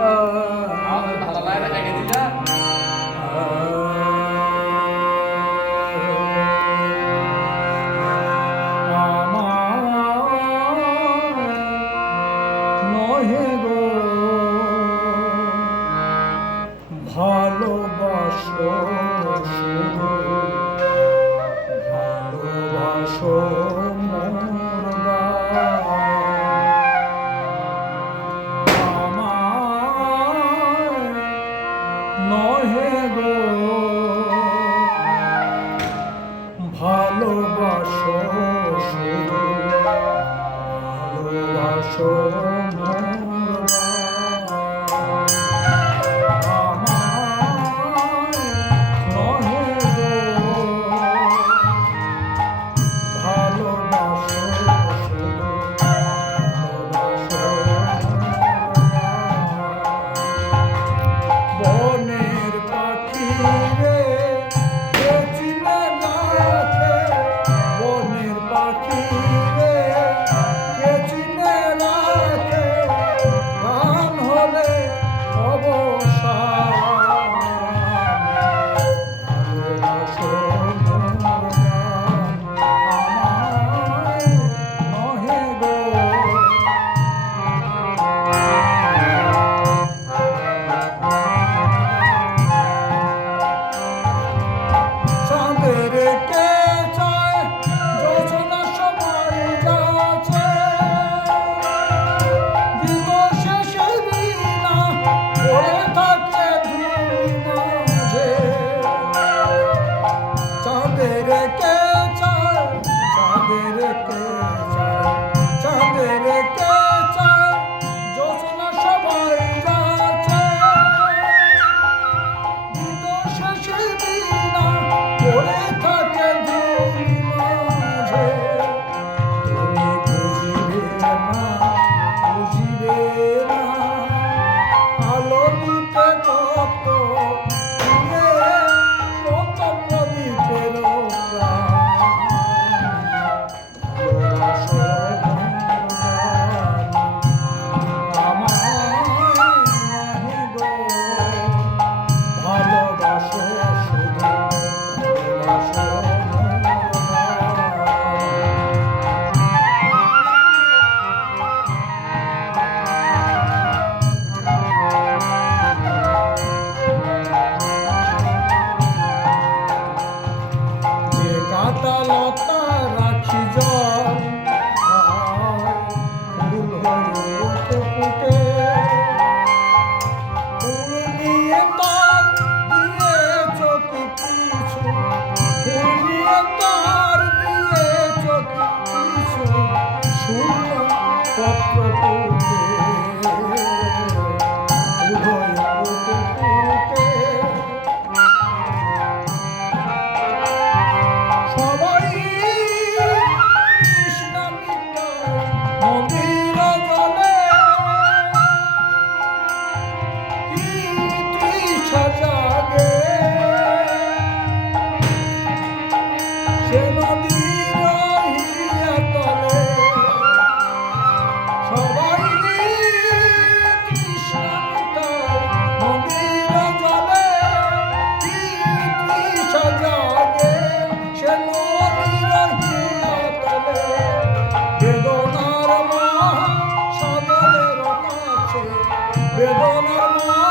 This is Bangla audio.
ভালো লাগে না খাইয়ে দিলা নহে গো ভালোবাসো শুধু ভালোবাসো মোর আমায় নহে গো ভালোবাসো শুধু ভালোবাসো বনের পাখি রে কে চিনে রাখে বনের পাখি রে কে চিনে রাখে গান হলে অবসান ভালোবাসো মোর গান আমায় নহে গো চাঁদের কে চায় যোজনা সবাই যাচ্ছে দিবসে সেদিনা পড়ে থাকে ধুলি মাঝে চাঁদের কে চায় চাঁদের কে চায় চাঁদের কে চায় যোজনা সবাই যাচ্ছে দিবসে সেদিনা পড়ে থাকে ধুলি মাঝে তুমি বুঝিবে না বুঝিবে না আলো দিতে কত দূরে কত প্রদীপের প্রাণ ভালোবাসো আমায় নাহি গো ভালোবাসো শুধু ভালোবাসো যে কাঁটা লতা রাখি জল ফুল হয়ে ওঠে ফুটে ফুল নিয়ে তার দিয়েছ কি কিছু ফুল নিয়ে তার দিয়েছ কি কিছু শূন্য পত্র ফুটে ফুল হয়ে ওঠে ফুটে সবাই কৃষ্ণা মিটায় মন্দির জলে কি তৃষা জাগে সে নদীর হিয়া তলে সবাই কৃষ্ণা মিটায় মন্দির জলে কি তৃষা জাগে সে নদীর হিয়া তলে বেদনার মা সকলের কাছে বেদনার মা